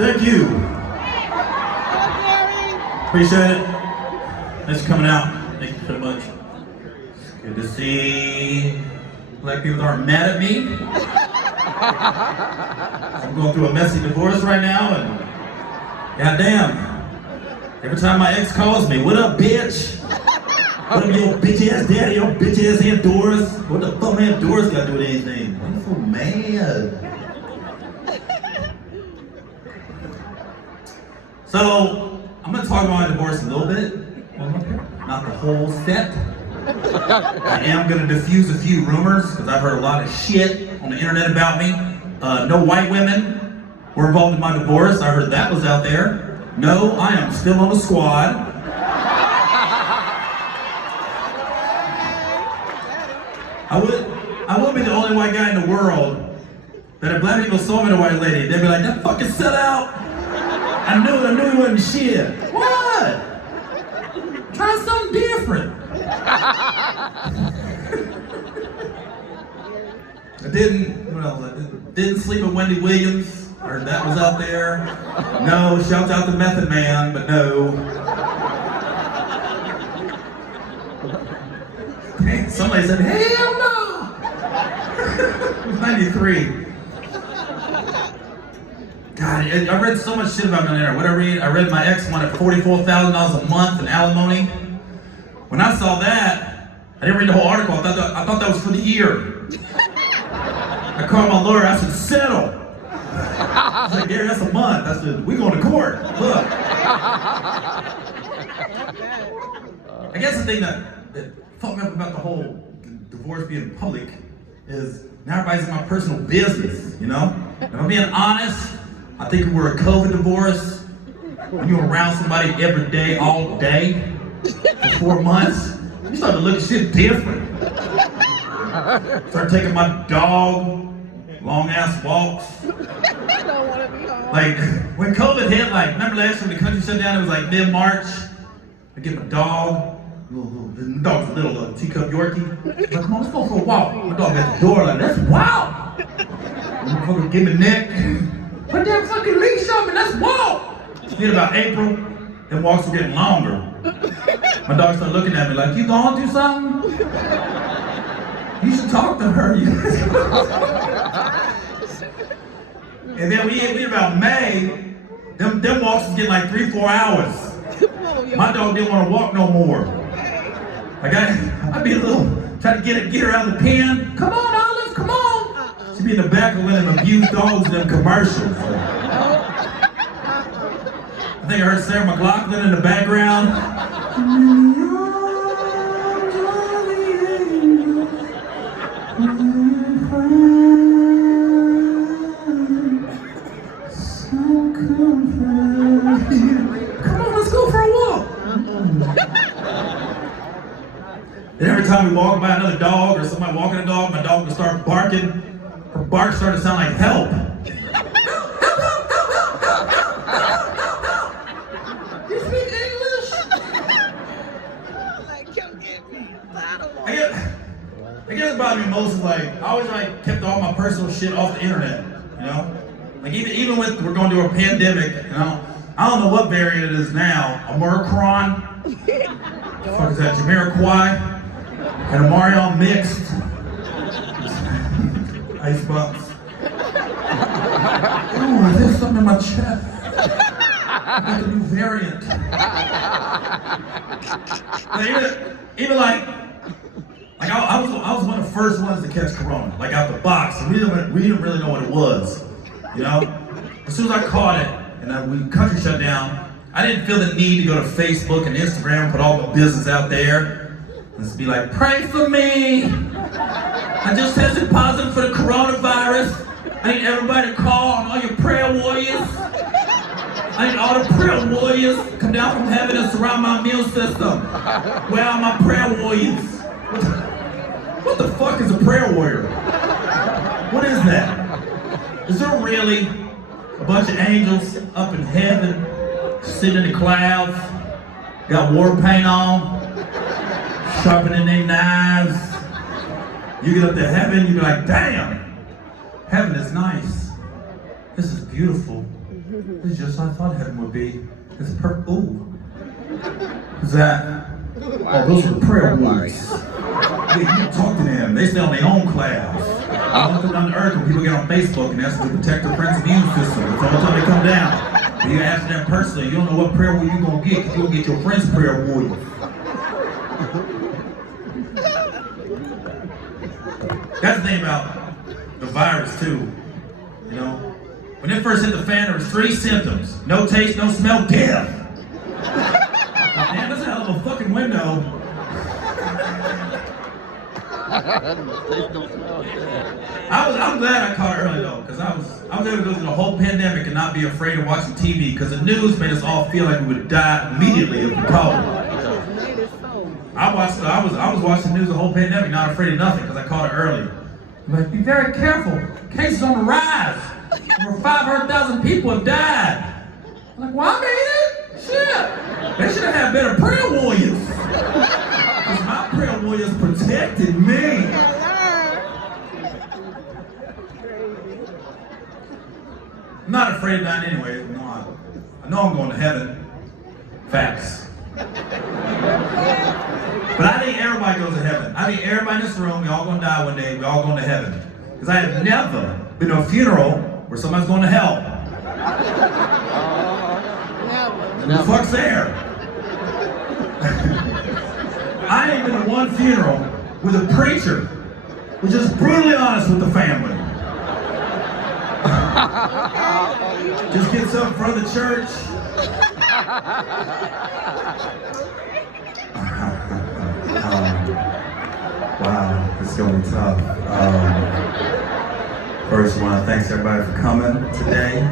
Thank you. Appreciate it. Thanks for coming out. Thank you so much. Good to see black people that aren't mad at me. I'm going through a messy divorce right now, and goddamn, every time my ex calls me, what up, bitch? What up, your bitch ass daddy, your bitch ass Aunt Doris? What the fuck Aunt Doris got to do with anything? I'm so mad. So, I'm gonna talk about my divorce a little bit, not the whole set. I am gonna diffuse a few rumors, because I've heard a lot of shit on the internet about me. No white women were involved in my divorce. I heard that was out there. No, I am still on the squad. I would be the only white guy in the world that if black people saw me a white lady, they'd be like, that fucking sellout. I knew he wasn't shit. What? Try something different. I didn't sleep with Wendy Williams. I heard that was out there. No, shout out to Method Man, but no. Somebody said, hell no! It was 93. God, I read so much shit about me on the internet. What I read my ex wanted $44,000 a month in alimony. When I saw that, I didn't read the whole article. I thought that was for the year. I called my lawyer. I said, settle. I said, Gary, that's a month. I said, we going to court. Look. I guess the thing that fucked me up about the whole divorce being public is now everybody's in my personal business, you know? If I'm being honest, I think if we're a COVID divorce, when you're around somebody every day, all day, for 4 months, you start to look at shit different. Start taking my dog, long ass walks. I don't want to be home. Like, when COVID hit, like, remember last year when the country shut down, it was like mid-March. I get my dog, the dog's a little teacup Yorkie. Like, come on, let's go for a walk. My dog at the door, like, that's wild. Motherfucker give me neck. Put that fucking leash on me, let's walk. Hit about April, then walks were getting longer. My dog started looking at me like, you going through something? You should talk to her. And then we hit about May, them walks was getting like 3-4 hours. My dog didn't want to walk no more. Like I'd be a little, try to get her out of the pen. Come on, Olive, come on. She'd be in the back of one of them abused dogs in them commercials. I think I heard Sarah McLachlan in the background. Come on, let's go for a walk. And every time we walk by another dog or somebody walking a dog, my dog would start barking. Her bark started to sound like help. You speak English? Like, come get me. I don't want I guess it bothered me most is like, I always like kept all my personal shit off the internet, you know? Like even with, we're going through a pandemic, you know? I don't know what variant it is now. Omicron? What is that, Jamiroquai? And Omarion mixed. Ice bumps. Oh, there's something in my chest. I got a new variant. Even like I was one of the first ones to catch corona, like out the box. And we didn't really know what it was, you know? As soon as I caught it, and when the country shut down, I didn't feel the need to go to Facebook and Instagram, put all the business out there, and just be like, pray for me. I just tested positive for the coronavirus. I need everybody to call on all your prayer warriors. I need all the prayer warriors come down from heaven and surround my immune system. Where are my prayer warriors? What the fuck is a prayer warrior? What is that? Is there really a bunch of angels up in heaven, sitting in the clouds, got war paint on, sharpening their knives? You get up to heaven, you be like, damn, heaven is nice. This is beautiful. It's just what I thought heaven would be. It's ooh. Who's that? Oh, those are the prayer warriors. Yeah, you can talk to them. They stay on their own class. I want them down to earth when people get on Facebook and ask them to protect their friend's immune system. That's the whole time they come down. But you ask them personally, you don't know what prayer warrior you're going to get, because you're going to get your friend's prayer warrior. That's the thing about the virus, too. You know? When it first hit the fan, there was 3 symptoms. No taste, no smell, death. Man, that's a hell of a fucking window. I'm glad I caught it early though, because I was able to go through the whole pandemic and not be afraid of watching TV, because the news made us all feel like we would die immediately if we caught it. I was watching the news the whole pandemic, not afraid of nothing, because I caught it early. I'm like, be very careful. Cases on the rise. Over 500,000 people have died. I'm like, well, I made it. Shit. They should have had better prayer warriors. Because my prayer warriors protected me. I'm not afraid of dying anyway. No, I know I'm going to heaven. Facts. But I think everybody goes to heaven. I think everybody in this room, we all going to die one day. We all going to heaven. Because I have never been to a funeral where somebody's going to hell. Who the fuck's there? I ain't been to one funeral with a preacher who's just brutally honest with the family. Just gets up in front of the church. Wow, it's gonna be tough. First, I want to thank everybody for coming today.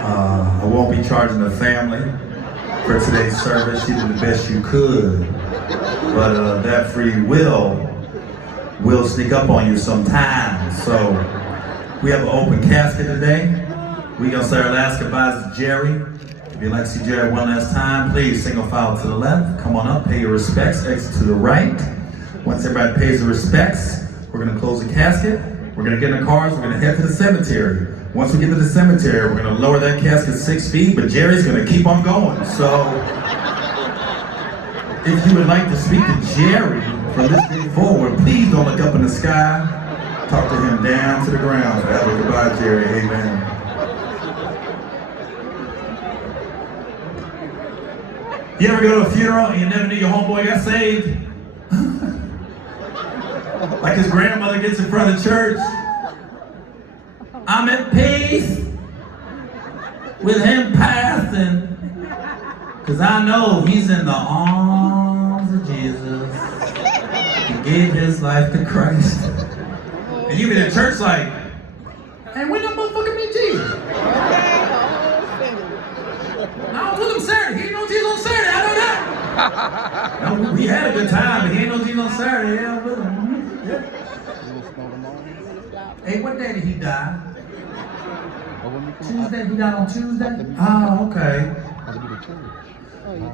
I won't be charging the family for today's service. You did the best you could, but that free will sneak up on you sometimes. So we have an open casket today. We're gonna say our last goodbyes to Jerry. If you'd like to see Jerry one last time, please single file to the left. Come on up, pay your respects, exit to the right. Once everybody pays the respects, we're gonna close the casket. We're gonna get in the cars, we're gonna head to the cemetery. Once we get to the cemetery, we're gonna lower that casket 6 feet, but Jerry's gonna keep on going. So, if you would like to speak to Jerry from this day forward, please don't look up in the sky. Talk to him down to the ground. Forever. Goodbye, Jerry. Amen. You ever go to a funeral and you never knew your homeboy got saved? Like his grandmother gets in front of the church. I'm at peace with him passing, because I know he's in the arms of Jesus. He gave his life to Christ. And you be in church like, hey, when that motherfucker meet Jesus? I was with him Saturday. He ain't no Jesus on Saturday. I know that. No, we had a good time, but he ain't no Jesus on Saturday. Yeah, I was with him. Yeah. Hey, what day did he die? Tuesday? He died on Tuesday? Oh, okay.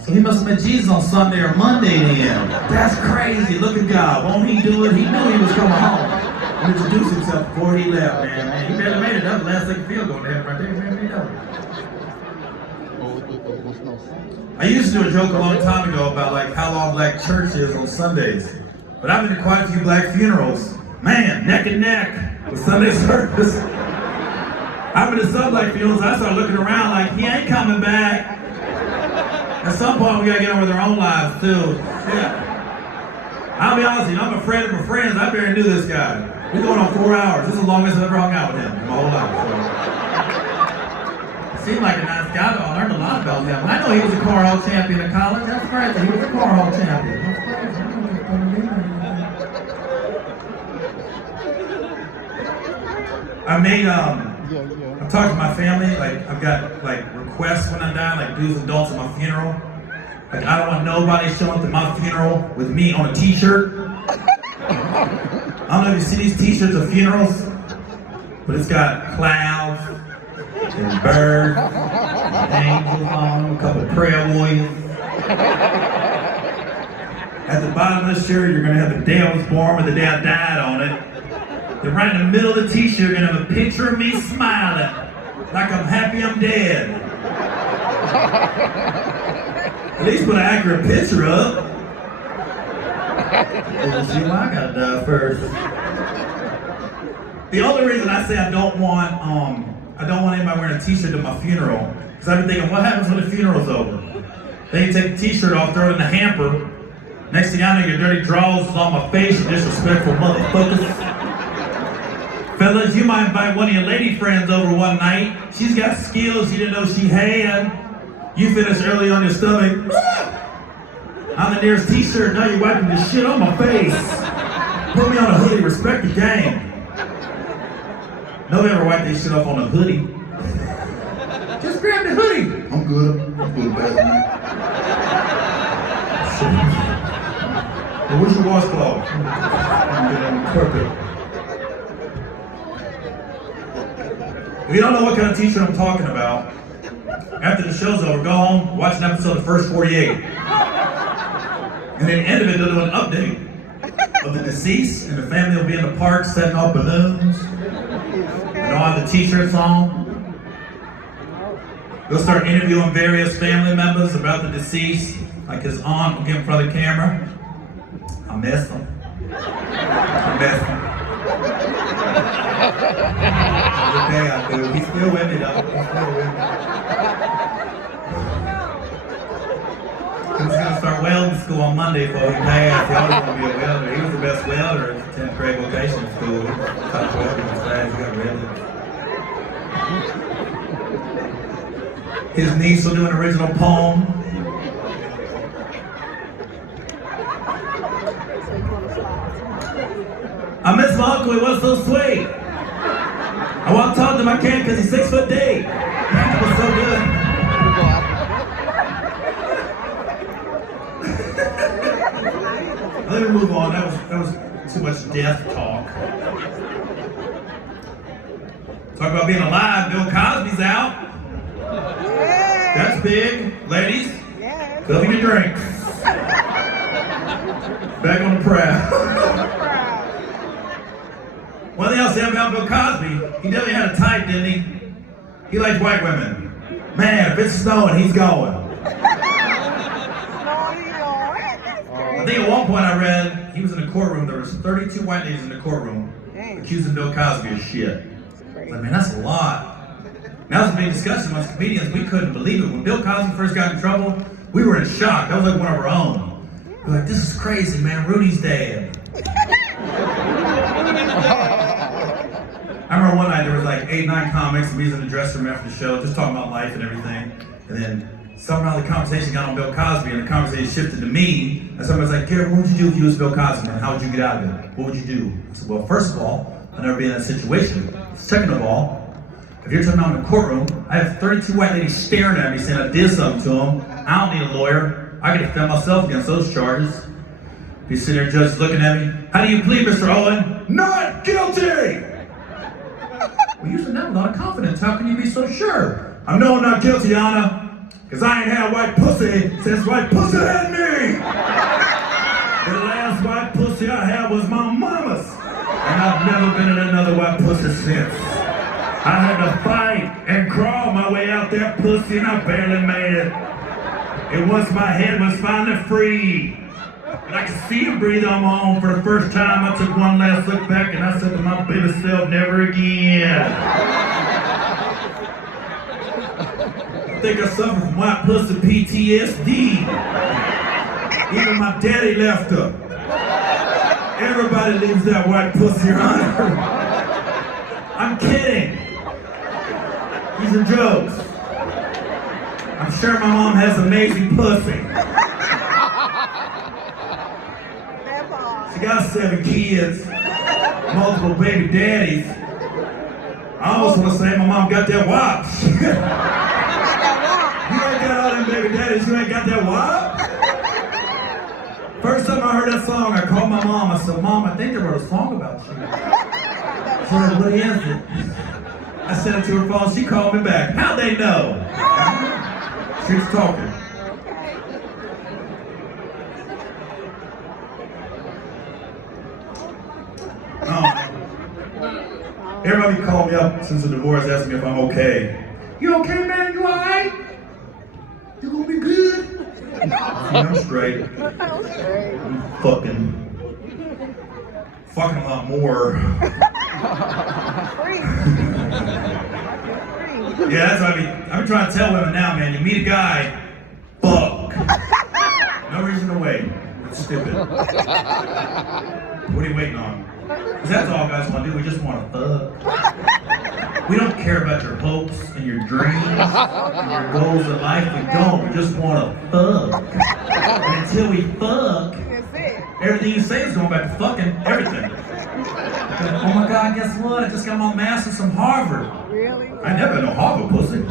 So he must have met Jesus on Sunday or Monday then. That's crazy. Look at God. Won't he do it? He knew he was coming home. He introduced himself before he left, man. He barely made it. That was the last second field goal to him right there. Man, he know. I used to do a joke a long time ago about like how long black church is on Sundays. But I've been to quite a few black funerals. Man, neck and neck with Sunday service. I've been to some black funerals, I started looking around like, he ain't coming back. At some point, we gotta get on with our own lives, too. Yeah. I'll be honest with you, I'm a friend of my friends. I barely knew this guy. We're going on 4 hours. This is the longest I've ever hung out with him in my whole life. So. Seemed like a nice guy, though. I learned a lot about him. I know he was a cornhole champion in college. That's crazy. He was a cornhole champion. That's crazy. I made, I've talked to my family, like, I've got, like, requests when I die, like, do's and don'ts at my funeral. Like, I don't want nobody showing up to my funeral with me on a t-shirt. I don't know if you see these t-shirts at funerals, but it's got clouds and birds and angels on them, a couple of prayer warriors. At the bottom of the shirt, you're gonna have the day I was born with the day I died on it. Then right in the middle of the t-shirt, you're gonna have a picture of me smiling, like I'm happy I'm dead. At least put an accurate picture up. Let's see why I gotta die first. The only reason I say I don't want anybody wearing a t-shirt at my funeral, because I've been thinking, what happens when the funeral's over? Then you take the t-shirt off, throw it in the hamper. Next thing I know, your dirty drawers is on my face, you disrespectful motherfuckers. Fellas, you might invite one of your lady friends over one night. She's got skills you didn't know she had. You finish early on your stomach. I'm the nearest t-shirt, now you're wiping the shit on my face. Put me on a hoodie, respect the game. Nobody ever wipe their shit off on a hoodie. Just grab the hoodie. I'm good, better. Well, where's your washcloth? I'm good on the carpet. If you don't know what kind of t-shirt I'm talking about, after the show's over, go home, watch an episode of the first 48. And then at the end of it, they'll do an update of the deceased, and the family will be in the park setting off balloons. And they'll have the t-shirts on. They'll start interviewing various family members about the deceased, like his aunt will get in front of the camera. I miss him. Okay, I do. He's still with me, though. He's still with me. He was gonna start welding school on Monday before he passed. He always gonna be a welder. He was the best welder at 10th grade vocational school. Top welding his class. He got welded. His niece will do an original poem. I miss my uncle, he was so sweet. I want to talk to him, I can't because he's 6 foot deep. Man, that was so good. Let me move on, that was too much death talk. Talk about being alive, Bill Cosby's out. That's big. Ladies, fill me your drinks. Back on the prowl. One thing I'll say about Bill Cosby, he definitely had a type, didn't he? He liked white women. Man, if it's snowing, he's going. I think at one point I read, he was in a courtroom, there was 32 white ladies in the courtroom accusing Bill Cosby of shit. Like, man, that's a lot. Now it's a big discussion amongst comedians. We couldn't believe it. When Bill Cosby first got in trouble, we were in shock. That was like one of our own. We were like, this is crazy, man. Rudy's dead. I remember one night there was like 8, 9 comics, and we was in the dressing room after the show, just talking about life and everything. And then somehow the conversation got on Bill Cosby, and the conversation shifted to me. And somebody was like, Garrett, what would you do if you was Bill Cosby, man? How would you get out of it? What would you do? I said, well, first of all, I'll never be in that situation. Second of all, if you're talking about in a courtroom, I have 32 white ladies staring at me saying I did something to them. I don't need a lawyer. I can defend myself against those charges. If you sit there, judge looking at me, how do you plead, Mr. Owen? Not guilty! Well, you said that with a lot of confidence. How can you be so sure? I know I'm not guilty, Your Honor, because I ain't had white pussy since white pussy had me! The last white pussy I had was my mama's, and I've never been in another white pussy since. I had to fight and crawl my way out that pussy, and I barely made it. And once my head was finally free, and I could see him breathe on my own for the first time, I took one last look back and I said to my baby self, never again. I think I suffer from white pussy PTSD. Even my daddy left her. Everybody leaves that white pussy around her. I'm kidding. These are jokes. I'm sure my mom has amazing pussy. She got 7 kids, multiple baby daddies. I almost want to say my mom got that wop. You ain't got all them baby daddies, you ain't got that wop? First time I heard that song, I called my mom. I said, Mom, I think they wrote a song about you. She said, what is it? I sent it to her phone, she called me back. How'd they know? She was talking. Everybody called me up since the divorce, asking me if I'm okay. You okay, man? You alright? I'm straight. I'm straight. I'm fucking a lot more. Free. Yeah, that's what I've been trying to tell women now, man. You meet a guy, fuck. No reason to wait. That's stupid. What are you waiting on? Because that's all guys want to do. We just want to fuck. We don't care about your hopes and your dreams and your goals in life. We don't. We just want to fuck. And until we fuck, That's it. everything you say is going back to fucking everything. Oh my God, guess what? I just got my master's from Harvard. Really? I never had no Harvard pussy.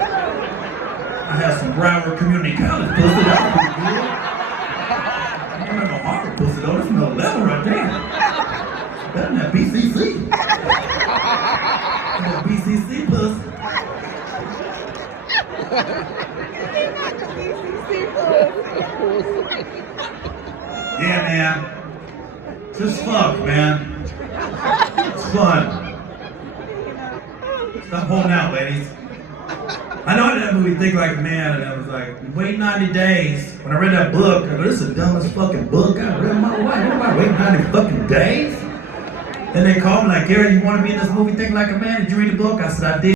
I had some Broward Community College pussy. That was pretty good. I don't have no Harvard pussy though. That's another level right there. Better than that BCC. That BCC pussy. Yeah, man. Just fuck, man. It's fun. Stop holding out, ladies. I know in that movie Think Like a Man, and I was like, wait 90 days. When I read that book, I go, this is the dumbest fucking book I've read in my life. Nobody wait 90 fucking days. Then they called me like, Gary, you want to be in this movie Think Like a Man? Did you read the book? I said, I did.